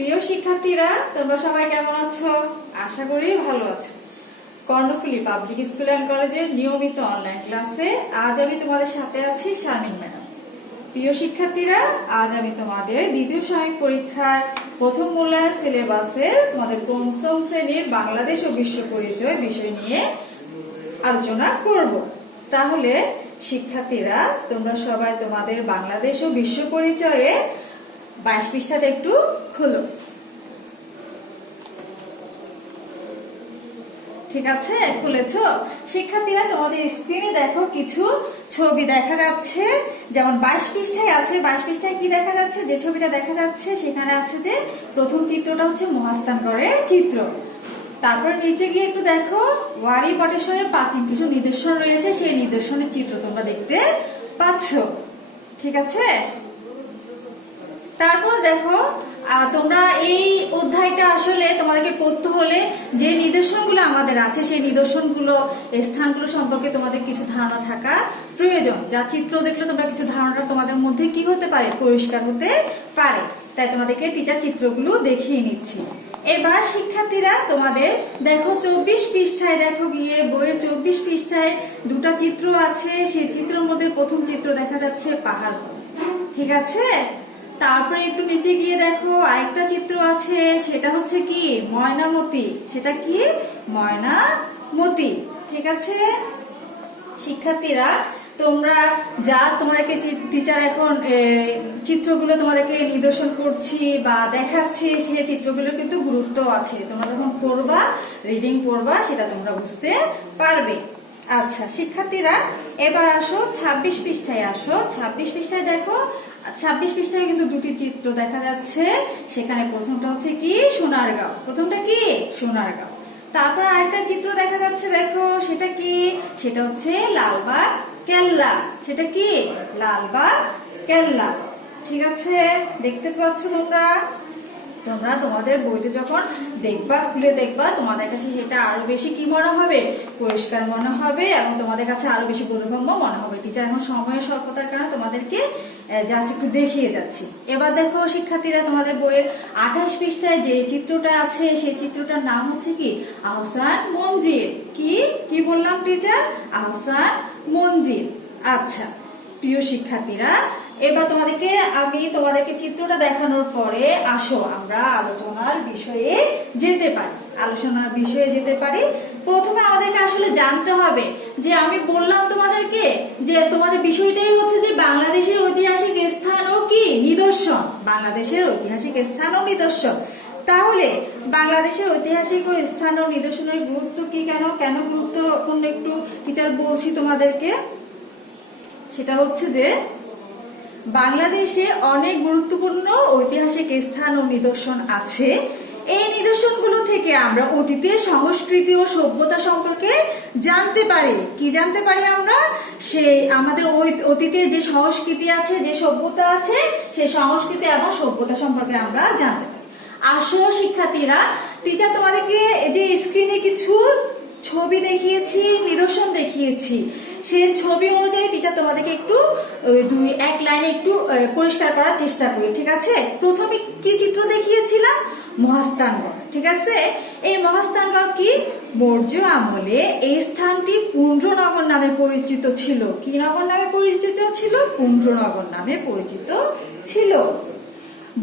প্রিয় শিক্ষার্থীরা, তোমরা সবাই কেমন আছো? আশা করি ভালো আছো। কর্ণফুলী পাবলিক স্কুল অ্যান্ড কলেজের নিয়মিত অনলাইন ক্লাসে আজ আমি তোমাদের সাথে আছি শারমিন ম্যাডাম। প্রিয় শিক্ষার্থীরা, আজ আমি তোমাদের দ্বিতীয় সাময়িক পরীক্ষার প্রথম মূল্যায়ন সিলেবাসের তোমাদের পঞ্চম শ্রেণীর বাংলাদেশ ও বিশ্ব পরিচয় বিষয় নিয়ে আলোচনা করব। তাহলে শিক্ষার্থীরা, তোমরা সবাই তোমাদের বাংলাদেশ ও বিশ্ব পরিচয়ে 22 পৃষ্ঠাটা একটু খুলো। ঠিক আছে, খুলেছো? শিক্ষার্থীরা, তোমাদের স্ক্রিনে দেখো কিছু ছবি দেখা যাচ্ছে, যেমন 22 পৃষ্ঠায় আছে। 22 পৃষ্ঠায় কি দেখা যাচ্ছে? যে ছবিটা দেখা যাচ্ছে সেখানে আছে যে প্রথম চিত্রটা হচ্ছে মহাস্থানগড়ের চিত্র। তারপর নিচে গিয়ে একটু দেখো, ওয়ারী বটেশ্বরের প্রাচীন কিছু নিদর্শন রয়েছে, সেই নিদর্শনের চিত্র তোমরা দেখতে পাচ্ছ। ঠিক আছে, তারপর দেখো, তোমরা এই অধ্যায়টা আসলে তোমাদেরকে পড়তে হলে যে নিদর্শনগুলো আমাদের আছে সেই নিদর্শনগুলো, স্থানগুলো সম্পর্কে তোমাদের কিছু ধারণা থাকা প্রয়োজন। যা চিত্র দেখলে তোমরা কিছু ধারণা তোমাদের মধ্যে কি হতে পারে, পরিষ্কার হতে পারে। তাই তোমাদেরকে টিচার চিত্রগুলো দেখিয়ে নিচ্ছি। এবার শিক্ষার্থীরা, তোমাদের দেখো 24 পৃষ্ঠায় দেখো গিয়ে, বইয়ের 24 পৃষ্ঠায় দুটা চিত্র আছে। সেই চিত্রের মধ্যে প্রথম চিত্র দেখা যাচ্ছে পাহাড়। ঠিক আছে, তারপরে একটু নিচে গিয়ে দেখো আরেকটা চিত্র আছে, সেটা হচ্ছে কি ময়নামতি। সেটা কি ময়নামতি। ঠিক আছে শিক্ষার্থীরা, তোমরা যা তোমাদেরকে টিচার এখন চিত্রগুলো তোমাদেরকে নিদর্শন করছি বা দেখাচ্ছি, সেই চিত্রগুলো কিন্তু গুরুত্ব আছে। তোমরা যখন পড়বা, রিডিং পড়বা, সেটা তোমরা বুঝতে পারবে। আচ্ছা শিক্ষার্থীরা, এবার আসো 26 পৃষ্ঠায় আসো। 26 পৃষ্ঠায় দেখো, 26 পৃষ্ঠায় কিন্তু দুটি চিত্র দেখা যাচ্ছে। সেখানে প্রথমটা হচ্ছে কি সোনারগাঁও। প্রথমটা কি সোনারগাঁও। তারপর আরেকটা চিত্র দেখা যাচ্ছে, দেখো সেটা কি, সেটা হচ্ছে লালবাগ কেল্লা। সেটা কি লালবাগ কেল্লা। ঠিক আছে, দেখতে পাচ্ছ তোমরা? তোমরা তোমাদের বইতে যখন দেখবা, খুলে দেখবা, তোমাদের কাছে সেটা আরো বেশি কি মনে হবে, পরিষ্কার মনে হবে এবং তোমাদের কাছে আরো বেশি বোধগম্য মনে হবে। টিচার এখন সময়ের স্বল্পতার কারণে তোমাদেরকে জাস্ট একটু দেখিয়ে যাচ্ছি। এবার দেখো শিক্ষার্থীরা, তোমাদের বইয়ের 28 পৃষ্ঠায় যে চিত্রটা আছে, সেই চিত্রটার নাম হচ্ছে কি আহসান মঞ্জিল। কি বললাম টিচার? আহসান মঞ্জিল। আচ্ছা প্রিয় শিক্ষার্থীরা, এবার তোমাদেরকে চিত্রটা দেখানোর পরে আসো আমরা আলোচনার বিষয়ে যেতে পারি। প্রথমে আমাদেরকে আসলে জানতে হবে যে, আমি বললাম তোমাদেরকে যে তোমাদের বিষয়টাই হচ্ছে যে বাংলাদেশের ঐতিহাসিক স্থান ও কি নিদর্শন। বাংলাদেশের ঐতিহাসিক স্থান ও নিদর্শন। তাহলে বাংলাদেশের ঐতিহাসিক ও স্থান ও নিদর্শনের গুরুত্ব কি, কেন গুরুত্বপূর্ণ একটু টিচার বলছি তোমাদেরকে। সেটা হচ্ছে যে বাংলাদেশে অনেক গুরুত্বপূর্ণ ঐতিহাসিক স্থান ও নিদর্শন আছে। এই নিদর্শনগুলো থেকে আমরা অতীতের সংস্কৃতি ও সভ্যতা সম্পর্কে জানতে পারি। কি জানতে পারি আমরা? আমাদের অতীতের যে সংস্কৃতি আছে, যে সভ্যতা আছে, সেই সংস্কৃতি এবং সভ্যতা সম্পর্কে আমরা জানতে পারি। আসো শিক্ষার্থীরা, টিচার তোমাদেরকে যে স্ক্রিনে কিছু ছবি দেখিয়েছি, নিদর্শন দেখিয়েছি, সেই ছবি অনুযায়ী টিচার তোমাদেরকে একটু এক লাইনে একটু পরিষ্কার করার চেষ্টা করি। ঠিক আছে, প্রথমে কি চিত্র দেখিয়েছিলাম? মহাস্থানগড়। ঠিক আছে, এই মহাস্থানগড় কি মৌর্য আমলে এই স্থানটি পুন্ড্রনগর নামে পরিচিত ছিল। কি নগর নামে পরিচিত ছিল? পুন্ড্রনগর নামে পরিচিত ছিল।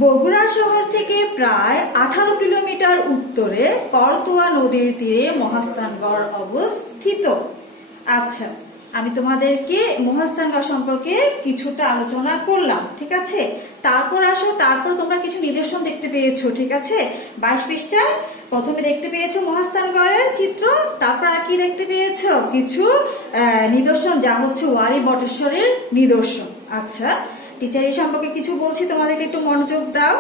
বগুড়া শহর থেকে প্রায় 18 কিলোমিটার উত্তরে করতোয়া নদীর তীরে মহাস্থানগড় অবস্থিত। আচ্ছা, আমি তোমাদেরকে মহাস্থানগড় সম্পর্কে কিছুটা আলোচনা করলাম। ঠিক আছে, তারপর তোমরা কিছু নিদর্শন দেখতে পেয়েছো। ঠিক আছে, 22 পৃষ্ঠায় প্রথমে দেখতে পেয়েছো মহাস্থানগড়ের চিত্র। তারপর আর কি দেখতে পেয়েছো? কিছু নিদর্শন, যা হচ্ছে ওয়ারী বটেশ্বরের নিদর্শন। আচ্ছা টিচার এই সম্পর্কে কিছু বলছি, তোমাদেরকে একটু মনোযোগ দাও।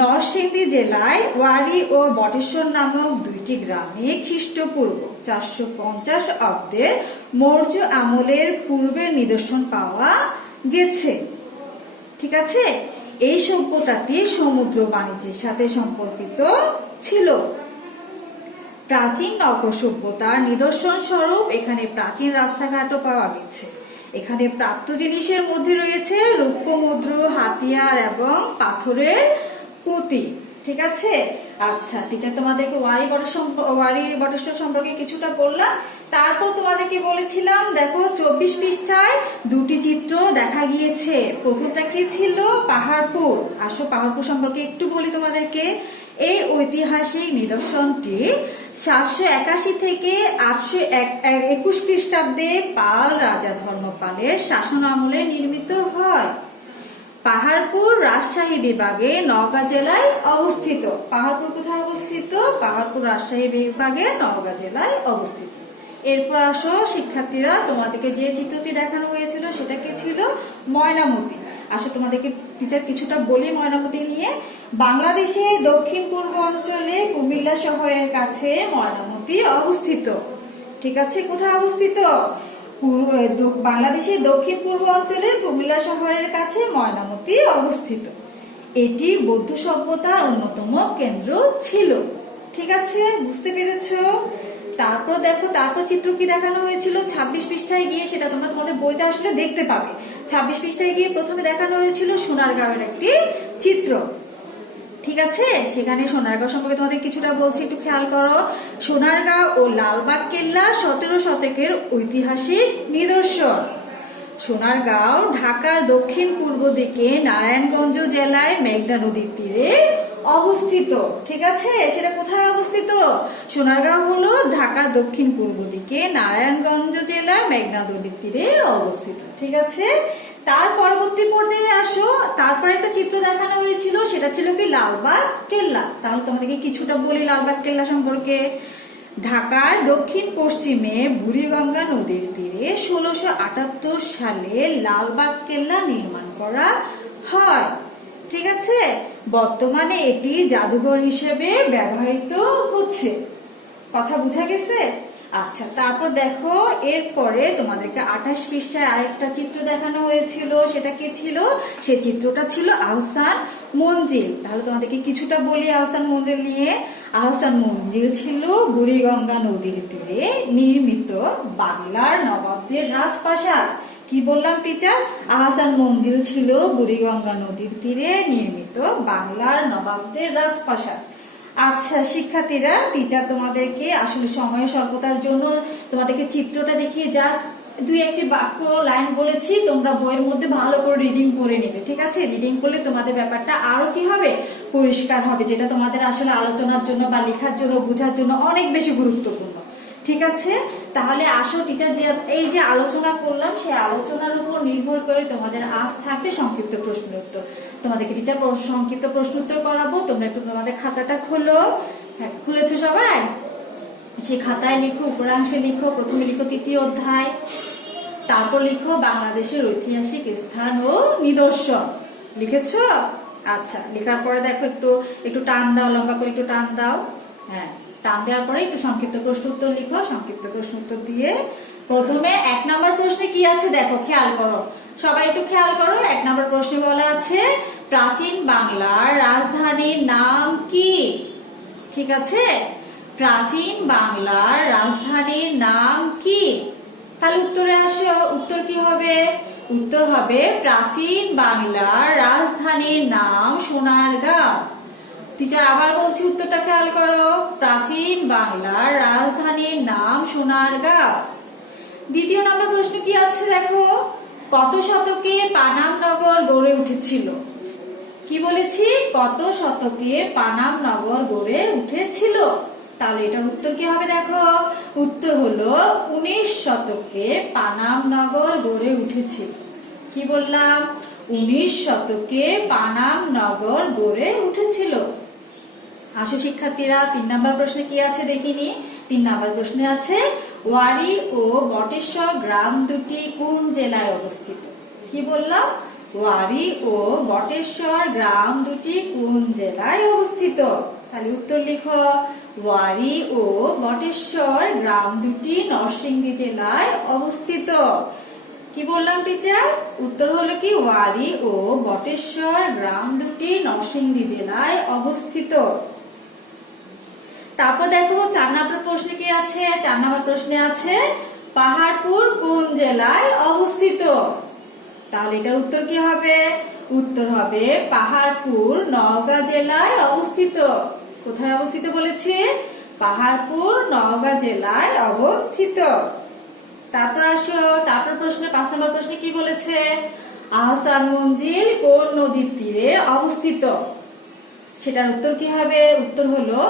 নরসিংদী জেলায় ওয়ারী ও বটেশ্বর নামক দুইটি গ্রামে খ্রিস্টপূর্ব 450 অব্দের মৌর্য আমলের পূর্বের নিদর্শন পাওয়া গেছে। ঠিক আছে, এই সভ্যতাটি সমুদ্র বাণিজ্যের সাথে সম্পর্কিত ছিল। প্রাচীন নগর সভ্যতার নিদর্শন স্বরূপ এখানে প্রাচীন রাস্তাঘাটও পাওয়া গেছে। এখানে প্রাপ্ত জিনিসের মধ্যে রয়েছে রৌপ্য মুদ্রা, হাতিয়ার এবং পাথরের পুঁতি। ঠিক আছে। আচ্ছা টিচার তোমাদেরকে ওয়ারি বটেশ্বর সম্পর্কে কিছুটা বললাম। তারপর তোমাদেরকে বলেছিলাম দেখো 24 পৃষ্ঠায় দুটি চিত্র দেখা গিয়েছে। প্রথমটা কি ছিল? পাহাড়পুর। আসো পাহাড়পুর সম্পর্কে একটু বলি তোমাদেরকে। এই ঐতিহাসিক নিদর্শনটি 781 থেকে 821 খ্রিস্টাব্দে পাল রাজা ধর্মপালের শাসন আমলে নির্মিত হয়। পাহাড়পুর রাজশাহী বিভাগে নওগাঁ জেলায় অবস্থিত। পাহাড়পুর কোথায় অবস্থিত? পাহাড়পুর রাজশাহী বিভাগে নওগাঁ জেলায় অবস্থিত। এরপর আসো শিক্ষার্থীরা, তোমাদেরকে যে চিত্রটি দেখানো হয়েছিল সেটা কি ছিল? ময়নামতি। আসো তোমাদেরকে টিচার কিছুটা বলি ময়নামতি নিয়ে। বাংলাদেশের দক্ষিণ পূর্ব অঞ্চলে কুমিল্লা শহরের কাছে ময়নামতি অবস্থিত। ঠিক আছে, কোথায় অবস্থিত? বাংলাদেশের দক্ষিণ পূর্ব অঞ্চলের কুমিল্লা শহরের কাছে ময়নামতি অবস্থিত। এটি বৌদ্ধ সভ্যতার অন্যতম কেন্দ্র ছিল। ঠিক আছে, বুঝতে পেরেছো? তারপর দেখো, তারপর চিত্র কি দেখানো হয়েছিল 26 পৃষ্ঠায় গিয়ে, সেটা তোমরা তোমাদের বইতে আসলে দেখতে পাবে। 26 পৃষ্ঠায় গিয়ে প্রথমে দেখানো হয়েছিল সোনারগাঁওয়ের একটি চিত্র। ঠিক আছে, সেখানে সোনারগাঁও সম্পর্কে তোমাদের কিছুটা বলছি, একটু খেয়াল করো। সোনারগাঁও ও লালবাগ কেল্লা 17 শতকের ঐতিহাসিক নিদর্শন। সোনারগাঁও ঢাকার দক্ষিণ পূর্ব দিকে নারায়ণগঞ্জ জেলায় মেঘনা নদীর তীরে অবস্থিত। ঠিক আছে, সেটা কোথায় অবস্থিত? সোনারগাঁও হলো ঢাকার দক্ষিণ পূর্ব দিকে নারায়ণগঞ্জ জেলার মেঘনা নদীর তীরে অবস্থিত। ঠিক আছে, তার পরবর্তী পর্যায়ে আসো। তারপর একটা চিত্র দেখানো হয়েছিল, সেটা ছিল কি? লালবাগ কেল্লা। তাহলে তোমাদেরকে কিছুটা বলি লালবাগ কেল্লা সম্পর্কে। ঢাকার দক্ষিণ পশ্চিমে বুড়িগঙ্গা নদীর তীরে 1678 সালে লালবাগ কেল্লা নির্মাণ করা হয়। ঠিক আছে, বর্তমানে এটি জাদুঘর হিসেবে ব্যবহৃত হচ্ছে। কথা বোঝা গেছে? আচ্ছা, তারপর দেখো এরপরে তোমাদেরকে 28 পৃষ্ঠায় আরেকটা চিত্র দেখানো হয়েছিল। সেটা কি ছিল? সেই চিত্রটা ছিল আহসান মঞ্জিল। তাহলে তোমাদেরকে কিছুটা বলি আহসান মঞ্জিল নিয়ে। আহসান মঞ্জিল ছিল বুড়িগঙ্গা নদীর তীরে নির্মিত বাংলার নবাবদের রাজপ্রাসাদ। কি বললাম টিচার? আহসান মঞ্জিল ছিল বুড়িগঙ্গা নদীর তীরে নির্মিত বাংলার নবাবদের রাজপ্রাসাদ। আচ্ছা শিক্ষার্থীরা, টিচার তোমাদেরকে আসলে সময় স্বল্পতার জন্য তোমাদেরকে চিত্রটা দেখিয়ে জাস্ট 2-1টি বাক্য লাইন বলেছি। তোমরা বইয়ের মধ্যে ভালো করে রিডিং করে নেবে। ঠিক আছে, রিডিং করলে তোমাদের ব্যাপারটা আরো কি হবে? পরিষ্কার হবে, যেটা তোমাদের আসলে আলোচনার জন্য বা লেখার জন্য, বোঝার জন্য অনেক বেশি গুরুত্বপূর্ণ। ঠিক আছে, তাহলে আসো টিচার যে এই যে আলোচনা করলাম, সেই আলোচনার উপর নির্ভর করে তোমাদের আজ থাকবে সংক্ষিপ্ত প্রশ্ন উত্তর। তোমাদেরকে টিচার সংক্ষিপ্ত প্রশ্ন উত্তর করাবো। তোমরা একটু তোমাদের খাতাটা খোলো। হ্যাঁ, খুলেছো সবাই? সে খাতায় লিখো, উপরাংশে লিখো। প্রথমে লিখো 3য় অধ্যায়, তারপর লিখো বাংলাদেশের ঐতিহাসিক স্থান ও নিদর্শন। লিখেছো? আচ্ছা, লেখার পরে দেখো একটু একটু টান দাও, লম্বা করে একটু টান দাও। হ্যাঁ, টান দেওয়ার পরে একটু সংক্ষিপ্ত প্রশ্ন উত্তর লিখো। সংক্ষিপ্ত প্রশ্ন উত্তর দিয়ে প্রথমে 1 নম্বর প্রশ্নে কি আছে দেখো, খেয়াল করো সবাই, একটু খেয়াল করো। 1 নম্বর প্রশ্নে বলা আছে প্রাচীন বাংলার রাজধানীর নাম কি? ঠিক আছে, প্রাচীন বাংলার রাজধানীর নাম কি? তাহলে উত্তরে আসো, উত্তর কি হবে? উত্তর হবে প্রাচীন বাংলার রাজধানীর নাম সোনারগাঁও। টিচার আবার বলছি, উত্তরটা খেয়াল করো। প্রাচীন বাংলার রাজধানীর নাম সোনারগাঁও। 2য় নম্বর প্রশ্ন কি আছে দেখো, কত শতকে পানাম নগর গড়ে উঠেছিল? কি বলেছি? কত শতকে পানাম নগর গড়ে উঠেছিল? তাহলে এটার উত্তর কি হবে দেখো, উত্তর হলো 19 শতকে পানাম নগর গড়ে উঠেছিল। কি বললাম? 19 শতকে পানাম নগর গড়ে উঠেছিল। আসো শিক্ষার্থীরা, 3 নম্বর প্রশ্নে কি আছে দেখিনি। 3 নম্বর প্রশ্নে আছে ওয়ারী ও বটেশ্বর গ্রাম দুটি কোন জেলায় অবস্থিত? কি বললাম? ওয়ারী ও বটেশ্বর গ্রাম দুটি কোন জেলায় অবস্থিত? তাহলে উত্তর লিখো, ওয়ারী ও বটেশ্বর গ্রাম দুটি নরসিংদী জেলায় অবস্থিত। কি বললাম টিচার? উত্তর হলো কি, ওয়ারী ও বটেশ্বর গ্রাম দুটি নরসিংদী জেলায় অবস্থিত। তারপর দেখো 4 নম্বর প্রশ্নে কি আছে। 4 নম্বর প্রশ্নে আছে পাহাড়পুর কোন জেলায় অবস্থিত? তাহলে এটার উত্তর কি হবে? উত্তর হবে পাহাড়পুর নওগাঁ জেলায় অবস্থিত। কোথায় অবস্থিত বলেছে? পাহাড়পুর নওগাঁ জেলায় অবস্থিত। তারপর প্রশ্নে 5 নম্বর প্রশ্নে কি বলেছে? আহসান মঞ্জিল কোন নদীর তীরে অবস্থিত? সেটার উত্তর কি হবে? উত্তর হলো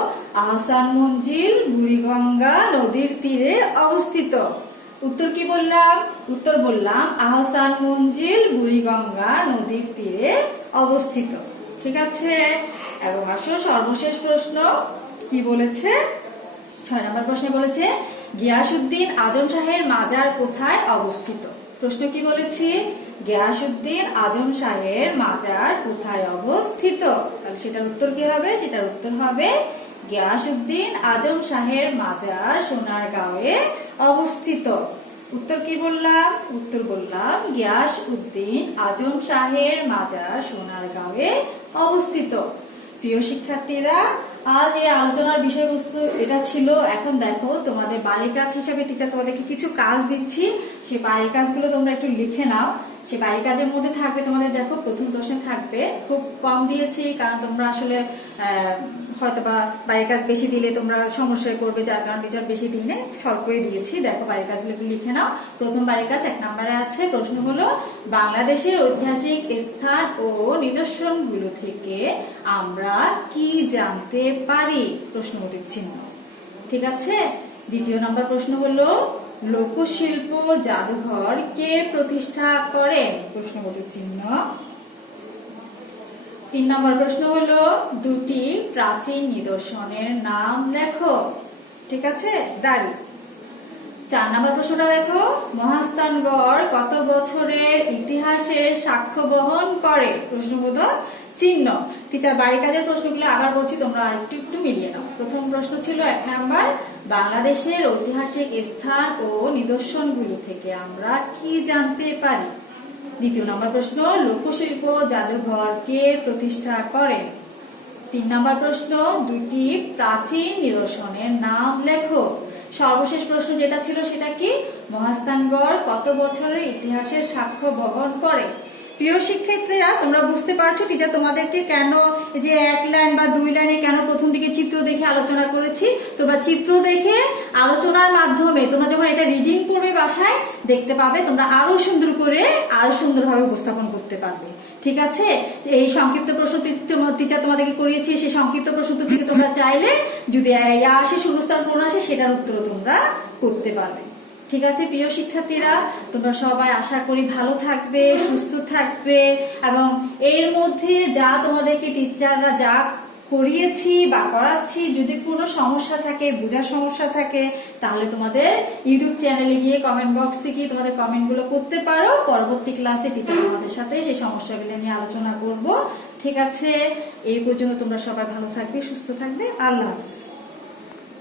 আহসান মঞ্জিল বুড়িগঙ্গা নদীর তীরে অবস্থিত। উত্তর কি বললাম? উত্তর বললাম আহসান মঞ্জিল বুড়িগঙ্গা নদীর তীরে অবস্থিত। ঠিক আছে, এবং আসো সর্বশেষ প্রশ্ন কি বলেছে? 6 নম্বর প্রশ্নে বলেছে গিয়াসউদ্দিন আজম শাহের মাজার কোথায় অবস্থিত? প্রশ্ন কি বলেছি? গিয়াসউদ্দিন আজম শাহের মাজার কোথায় অবস্থিত? তাহলে সেটার উত্তর কি হবে? সেটার উত্তর হবে গিয়াসউদ্দিন আজম শাহের মাজার সোনারগাঁওয়ে অবস্থিত। উত্তর কি বললাম? উত্তর বললাম গিয়াসউদ্দিন আজম শাহের মাজার সোনারগাঁওয়ে অবস্থিত। প্রিয় শিক্ষার্থীরা, আজ এই আলোচনার বিষয়বস্তু এটা ছিল। এখন দেখো তোমাদের বাড়ির কাজ হিসাবে টিচার তোমাদেরকে কিছু কাজ দিচ্ছি, সেই বাড়ির কাজগুলো তোমরা একটু লিখে নাও। সে বাড়ির কাজের মধ্যে থাকবে তোমাদের, দেখো প্রথম প্রশ্নে থাকবে, খুব কম দিয়েছি কারণ তোমরা আসলে হয়তোবা বাড়ির কাজ বেশি দিলে তোমরা সমস্যায় পড়বে, যার কারণে টিচার বেশি দিনে সলভ করে দিয়েছি। দেখো বাড়ির কাজগুলো একটু লিখে নাও। প্রথম বাড়ির কাজ 1 নম্বরে আছে, প্রশ্ন হলো বাংলাদেশের ঐতিহাসিক স্থান ও নিদর্শনগুলো থেকে আমরা কি জানতে পারি? প্রশ্নবোধক চিহ্ন। ঠিক আছে। 2 নম্বর প্রশ্ন হলো লোকশিল্প জাদুঘর কে প্রতিষ্ঠা করেন? প্রশ্নবোধক চিহ্ন। 3 নম্বর প্রশ্ন হলো দুটি প্রাচীন নিদর্শনের নাম লেখো। ঠিক আছে, দাঁড়ি। 4 নম্বর প্রশ্নটা দেখো মহাস্থানগড় কত বছরের ইতিহাসের সাক্ষ্য বহন করে? প্রশ্নবোধক চিহ্ন। টিচার বাড়ির কাজের প্রশ্নগুলো আবার বলছি, তোমরা একটু মিলিয়ে নাও। প্রথম প্রশ্ন ছিল 1 নাম্বার বাংলাদেশের ঐতিহাসিক স্থান ও নিদর্শনগুলো থেকে আমরা কি জানতে পারি? 2 নম্বর প্রশ্ন লোকশিল্প জাদুঘর কে প্রতিষ্ঠা করেন? 3 নম্বর প্রশ্ন দুটি প্রাচীন নিদর্শনের নাম লেখো। সর্বশেষ প্রশ্ন যেটা ছিল সেটা কি? মহাস্থানগড় কত বছরের ইতিহাসের সাক্ষ্য বহন করে? প্রিয় শিক্ষার্থীরা, তোমরা বুঝতে পারছো টিচার তোমাদেরকে কেন যে 1 লাইন বা 2 লাইনে কেন প্রথম দিকে চিত্র দেখে আলোচনা করেছি। তোমরা চিত্র দেখে আলোচনার মাধ্যমে তোমরা যখন এটা রিডিং করবে বাসায় দেখতে পাবে, তোমরা আরো সুন্দর করে আরো সুন্দরভাবে উপস্থাপন করতে পারবে। ঠিক আছে, এই সংক্ষিপ্ত প্রশ্ন টিচার তোমাদেরকে করিয়েছি, সেই সংক্ষিপ্ত প্রশ্ন থেকে তোমরা চাইলে যদি আসে শূন্যস্থান পূরণ আসে সেটার উত্তর তোমরা করতে পারবে। ঠিক আছে প্রিয় শিক্ষার্থীরা, তোমরা সবাই আশা করি ভালো থাকবে, সুস্থ থাকবে, এবং এর মধ্যে যা তোমাদেরকে টিচাররা যা করিয়েছি বা করাচ্ছি, যদি কোনো সমস্যা থাকে, বোঝার সমস্যা থাকে, তাহলে তোমাদের ইউটিউব চ্যানেলে গিয়ে কমেন্ট বক্সে গিয়ে তোমাদের কমেন্টগুলো করতে পারো। পরবর্তী ক্লাসে টিচার তোমাদের সাথে সেই সমস্যাগুলো নিয়ে আলোচনা করব। ঠিক আছে, এই পর্যন্ত তোমরা সবাই ভালো থাকবে, সুস্থ থাকবে। আল্লাহ হাফেজ।